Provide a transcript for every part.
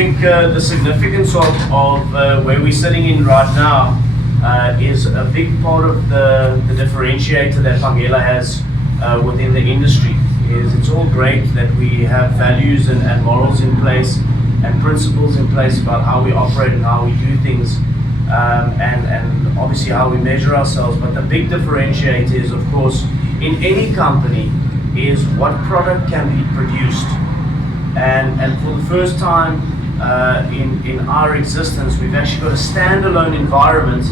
think the significance of where we're sitting in right now is a big part of the differentiator that Phangela has within the industry. It's all great that we have values and morals in place and principles in place about how we operate and how we do things, and obviously how we measure ourselves. But the big differentiator is, of course, in any company, is what product can be produced. And for the first time in our existence, we've actually got a standalone environment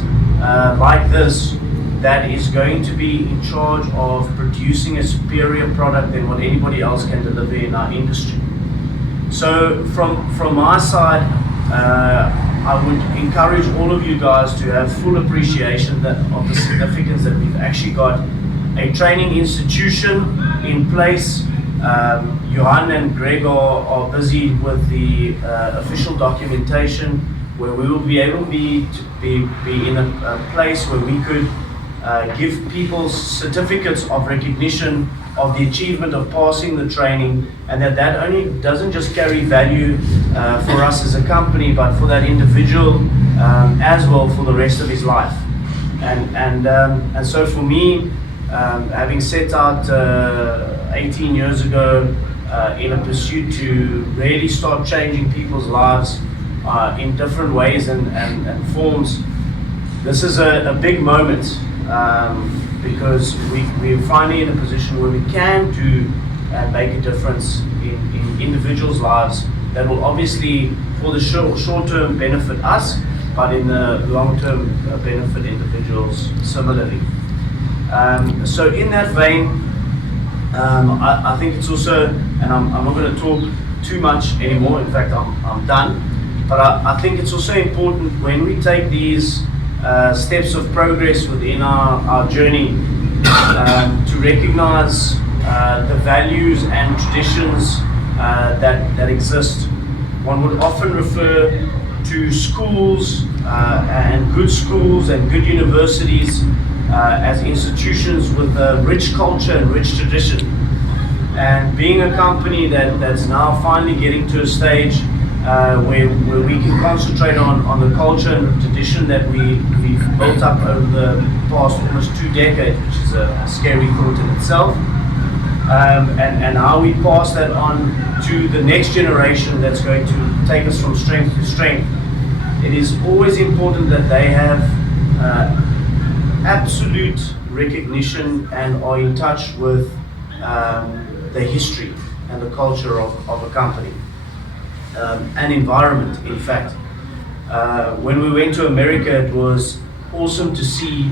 like this that is going to be in charge of producing a superior product than what anybody else can deliver in our industry. So from my side, I would encourage all of you guys to have full appreciation of the significance that we've actually got a training institution in place. Johan and Greg are busy with the official documentation, where we will be able to be in a place where we could give people certificates of recognition of the achievement of passing the training, and that only doesn't just carry value for us as a company, but for that individual as well for the rest of his life. And so for me, having set out 18 years ago in a pursuit to really start changing people's lives in different ways and forms, this is a big moment, because we're finally in a position where we can do and make a difference in individuals' lives that will obviously, for the short term, benefit us, but in the long term, benefit individuals similarly. So in that vein, I think it's also, and I'm not going to talk too much anymore, in fact I'm done, but I think it's also important when we take these steps of progress within our journey to recognize the values and traditions that exist. One would often refer to schools and good universities as institutions with a rich culture and rich tradition. And being a company that's now finally getting to a stage where we can concentrate on the culture and the tradition that we've built up over the past almost 2 decades, which is a scary thought in itself, and how we pass that on to the next generation that's going to take us from strength to strength. It is always important that they have absolute recognition and are in touch with the history and the culture of a company, an environment, in fact. When we went to America, it was awesome to see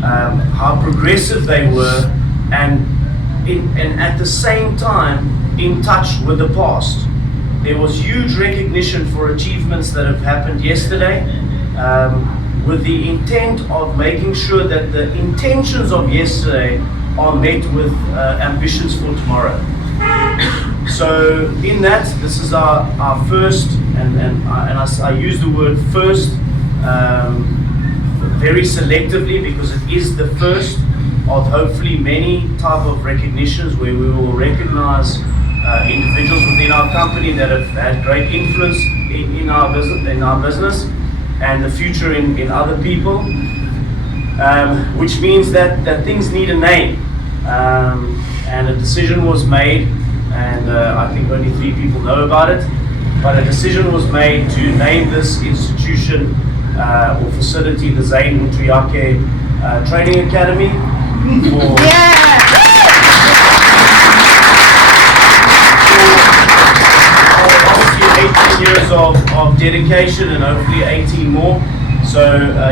how progressive they were and at the same time in touch with the past. There was huge recognition for achievements that have happened yesterday, with the intent of making sure that the intentions of yesterday are met with ambitions for tomorrow. So in that, this is our first, and I use the word first very selectively, because it is the first of hopefully many type of recognitions where we will recognize individuals within our company that have had great influence in our business and the future in other people, which means that things need a name, and a decision was made, and I think only 3 people know about it, but a decision was made to name this institution or facility the Zane Ntoyakhe Training Academy for obviously 18 years of dedication and hopefully 18 more. So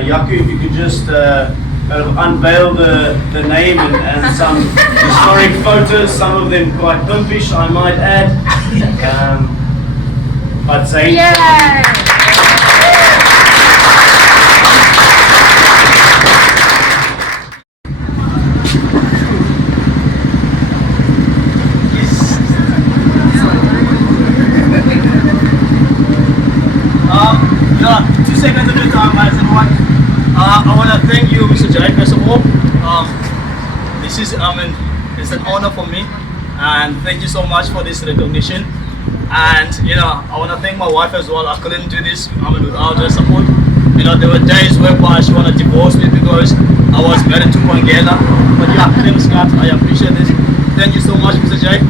Yaku, if you could just kind of unveil the name and some historic photos, some of them quite pimpish, I might add. But Zane. Yeah. Yeah, 2 seconds of your time, guys, everyone. I want to thank you, Mr. Jai, first of all. This is, it's an honor for me, and thank you so much for this recognition. And you know, I want to thank my wife as well. I couldn't do this, without her support. You know, there were days whereby she wanted to divorce me because I was married to Phangela. But yeah, thanks God, I appreciate this. Thank you so much, Mr. J.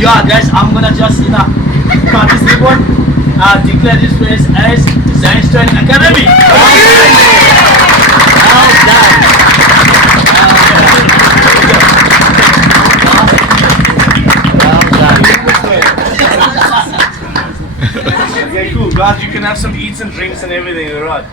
Yeah, guys, I'm gonna just cut this ribbon. Declare this place as Zane Training Academy. Well done. Okay, cool. Guys, you can have some eats and drinks and everything, alright?